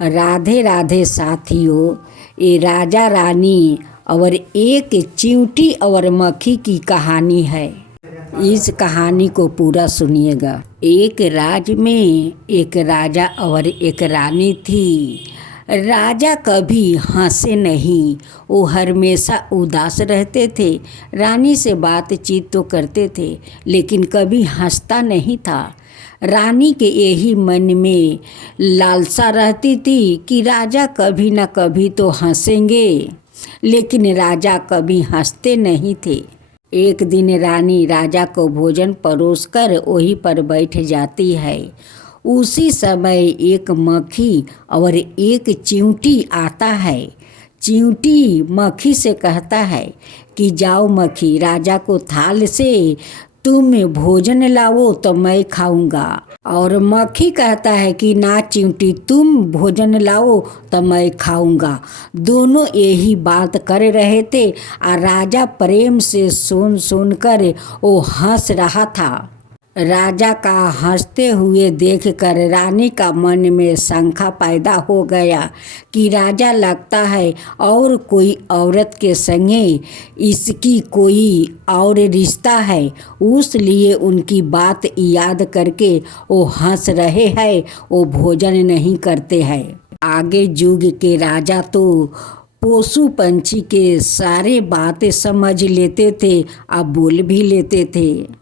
राधे राधे साथियों, ये राजा रानी और एक चींटी और मक्खी की कहानी है। इस कहानी को पूरा सुनिएगा। एक राज्य में एक राजा और एक रानी थी। राजा कभी हंसे नहीं, वो हमेशा उदास रहते थे। रानी से बातचीत तो करते थे लेकिन कभी हंसता नहीं था। रानी के यही मन में लालसा रहती थी कि राजा कभी न कभी तो हंसेंगे, लेकिन राजा कभी हंसते नहीं थे। एक दिन रानी राजा को भोजन परोसकर वहीं पर बैठ जाती है। उसी समय एक मक्खी और एक चींटी आता है। चींटी मक्खी से कहता है कि जाओ मक्खी, राजा को थाल से तुम भोजन लाओ तो मैं खाऊंगा। और मक्खी कहता है कि ना चींटी, तुम भोजन लाओ तो मैं खाऊंगा। दोनों यही बात कर रहे थे और राजा प्रेम से सुन कर वो हंस रहा था। राजा का हंसते हुए देखकर रानी का मन में शंका पैदा हो गया कि राजा लगता है और कोई औरत के संगे इसकी कोई और रिश्ता है। उसलिए उनकी बात याद करके वो हंस रहे हैं, वो भोजन नहीं करते हैं। आगे युग के राजा तो पशु पंछी के सारे बातें समझ लेते थे, अब बोल भी लेते थे।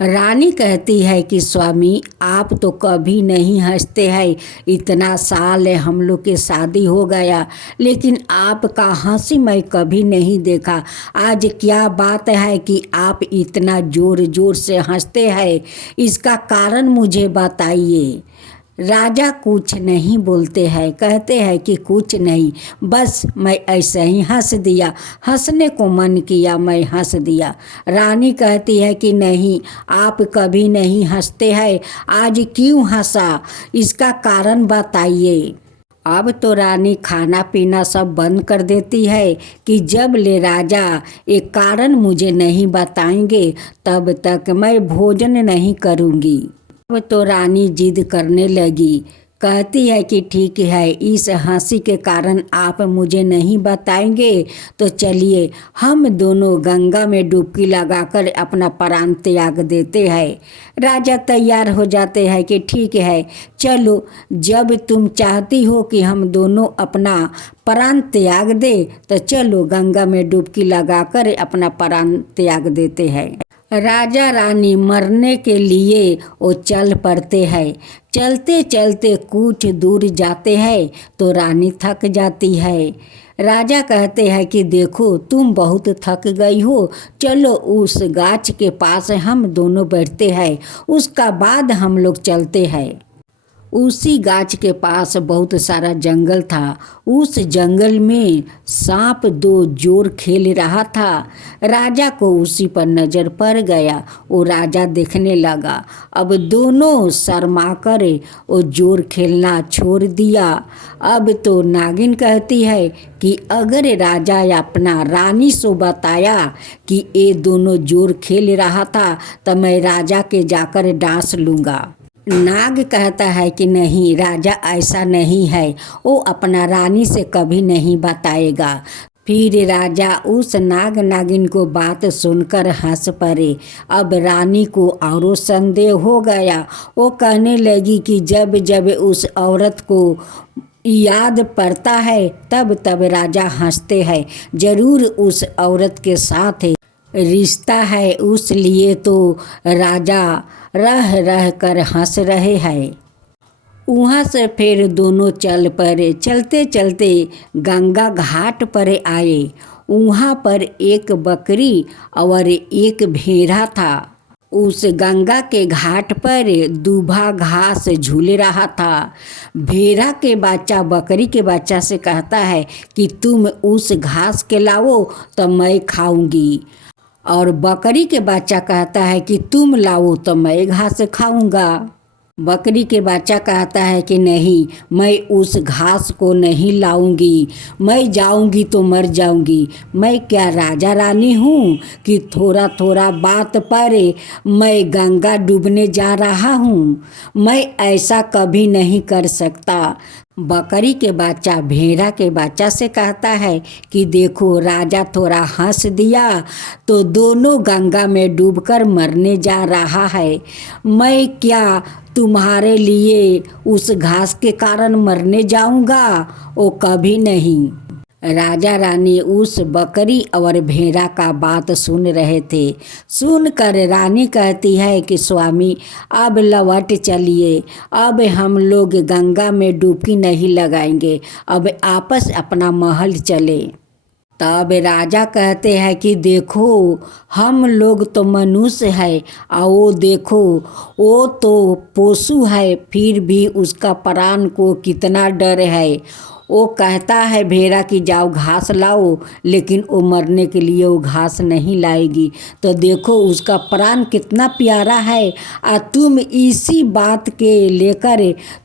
रानी कहती है कि स्वामी, आप तो कभी नहीं हंसते हैं। इतना साल हम लोग के शादी हो गया लेकिन आपका हंसी मैं कभी नहीं देखा। आज क्या बात है कि आप इतना जोर जोर से हंसते हैं? इसका कारण मुझे बताइए। राजा कुछ नहीं बोलते हैं, कहते हैं कि कुछ नहीं, बस मैं ऐसे ही हंस दिया, हंसने को मन किया मैं हंस दिया। रानी कहती है कि नहीं, आप कभी नहीं हंसते हैं, आज क्यों हंसा, इसका कारण बताइए। अब तो रानी खाना पीना सब बंद कर देती है कि जब ले राजा एक कारण मुझे नहीं बताएंगे तब तक मैं भोजन नहीं करूँगी। अब तो रानी जिद करने लगी, कहती है कि ठीक है, इस हंसी के कारण आप मुझे नहीं बताएंगे तो चलिए हम दोनों गंगा में डुबकी लगाकर अपना प्राण त्याग देते हैं। राजा तैयार हो जाते हैं कि ठीक है, चलो, जब तुम चाहती हो कि हम दोनों अपना प्राण त्याग दे तो चलो गंगा में डुबकी लगाकर अपना प्राण त्याग देते हैं। राजा रानी मरने के लिए वो चल पड़ते हैं। चलते चलते कुछ दूर जाते हैं तो रानी थक जाती है। राजा कहते हैं कि देखो तुम बहुत थक गई हो, चलो उस गाछ के पास हम दोनों बैठते हैं, उसका बाद हम लोग चलते हैं। उसी गाछ के पास बहुत सारा जंगल था। उस जंगल में सांप दो जोर खेल रहा था। राजा को उसी पर नज़र पड़ गया। वो राजा देखने लगा। अब दोनों शर्मा कर वो जोर खेलना छोड़ दिया। अब तो नागिन कहती है कि अगर राजा अपना रानी से बताया कि ये दोनों जोर खेल रहा था तो मैं राजा के जाकर डांस लूँगा। नाग कहता है कि नहीं, राजा ऐसा नहीं है, वो अपना रानी से कभी नहीं बताएगा। फिर राजा उस नाग नागिन को बात सुनकर हंस पड़े। अब रानी को औरों संदेह हो गया। वो कहने लगी कि जब जब उस औरत को याद पड़ता है तब तब राजा हंसते हैं, जरूर उस औरत के साथ रिश्ता है, उसलिए तो राजा रह रह कर हंस रहे हैं। वहाँ से फिर दोनों चल पड़े। चलते चलते गंगा घाट पर आए। वहाँ पर एक बकरी और एक भेड़ा था। उस गंगा के घाट पर दूबा घास झूल रहा था। भेड़ा के बच्चा बकरी के बच्चा से कहता है कि तुम उस घास के लाओ तो मैं खाऊंगी। और बकरी के बच्चा कहता है कि तुम लाओ तो मैं घास खाऊंगा। बकरी के बच्चा कहता है कि नहीं, मैं उस घास को नहीं लाऊंगी, मैं जाऊंगी तो मर जाऊंगी। मैं क्या राजा रानी हूँ कि थोड़ा थोड़ा बात पर मैं गंगा डूबने जा रहा हूँ? मैं ऐसा कभी नहीं कर सकता। बकरी के बच्चा भेड़ा के बच्चा से कहता है कि देखो राजा थोड़ा हंस दिया तो दोनों गंगा में डूबकर मरने जा रहा है। मैं क्या तुम्हारे लिए उस घास के कारण मरने जाऊंगा? ओ कभी नहीं। राजा रानी उस बकरी और भेड़ा का बात सुन रहे थे। सुनकर रानी कहती है कि स्वामी अब लौट चलिए, अब हम लोग गंगा में डुबकी नहीं लगाएंगे, अब आपस अपना महल चले। तब राजा कहते हैं कि देखो हम लोग तो मनुष्य है और वो देखो वो तो पशु है, फिर भी उसका प्राण को कितना डर है। वो कहता है भेड़ा कि जाओ घास लाओ, लेकिन वो मरने के लिए वो घास नहीं लाएगी। तो देखो उसका प्राण कितना प्यारा है और तुम इसी बात के लेकर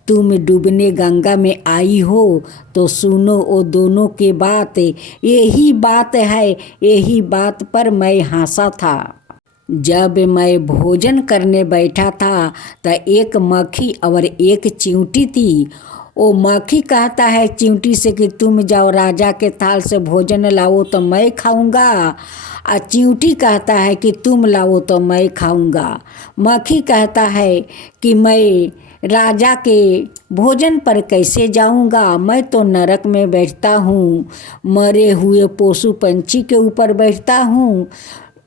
तुम डूबने गंगा में आई हो। तो सुनो वो दोनों के बात, यही बात है, यही बात पर मैं हंसा था। जब मैं भोजन करने बैठा था तो एक मक्खी और एक चींटी थी। वो मक्खी कहता है चींटी से कि तुम जाओ राजा के थाल से भोजन लाओ तो मैं खाऊंगा, और चींटी कहता है कि तुम लाओ तो मैं खाऊंगा। मक्खी कहता है कि मैं राजा के भोजन पर कैसे जाऊंगा, मैं तो नरक में बैठता हूँ, मरे हुए पशु पंछी के ऊपर बैठता हूँ,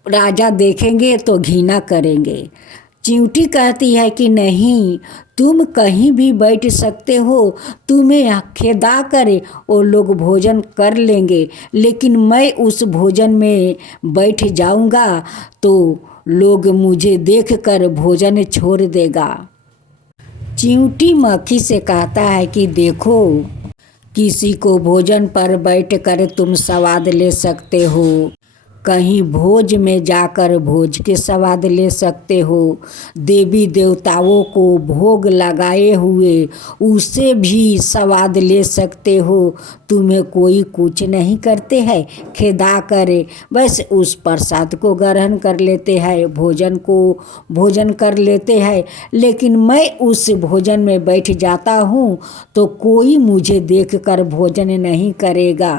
राजा देखेंगे तो घृणा करेंगे। चींटी कहती है कि नहीं, तुम कहीं भी बैठ सकते हो, तुम्हें खेदा करे वो लोग भोजन कर लेंगे, लेकिन मैं उस भोजन में बैठ जाऊंगा तो लोग मुझे देखकर भोजन छोड़ देगा। चींटी मक्खी से कहता है कि देखो किसी को भोजन पर बैठकर तुम स्वाद ले सकते हो, कहीं भोज में जाकर भोज के स्वाद ले सकते हो, देवी देवताओं को भोग लगाए हुए उससे भी स्वाद ले सकते हो। तुम्हें कोई कुछ नहीं करते हैं, खेदा करे बस उस प्रसाद को ग्रहण कर लेते हैं, भोजन कर लेते हैं, लेकिन मैं उस भोजन में बैठ जाता हूँ तो कोई मुझे देखकर भोजन नहीं करेगा।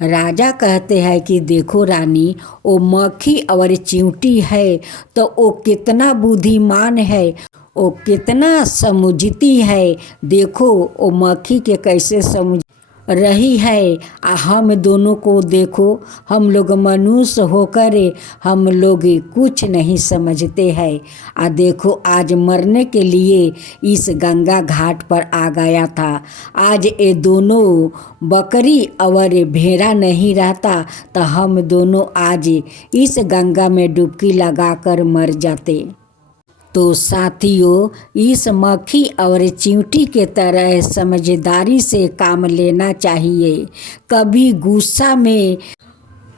राजा कहते हैं कि देखो रानी, वो मक्खी और चींटी है तो वो कितना बुद्धिमान है, वो कितना समझती है, देखो वो मक्खी के कैसे समझ रही है। हम दोनों को देखो, हम लोग मनुष्य होकर हम लोग कुछ नहीं समझते हैं। देखो आज मरने के लिए इस गंगा घाट पर आ गया था, आज ये दोनों बकरी और भेड़ा नहीं रहता तो हम दोनों आज इस गंगा में डुबकी लगाकर मर जाते। तो साथियों, इस मक्खी और चींटी के तरह समझदारी से काम लेना चाहिए। कभी गुस्सा में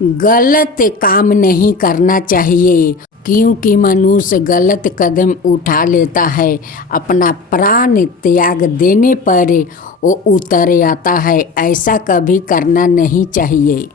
गलत काम नहीं करना चाहिए, क्योंकि मनुष्य गलत कदम उठा लेता है, अपना प्राण त्याग देने पर वो उतर आता है। ऐसा कभी करना नहीं चाहिए।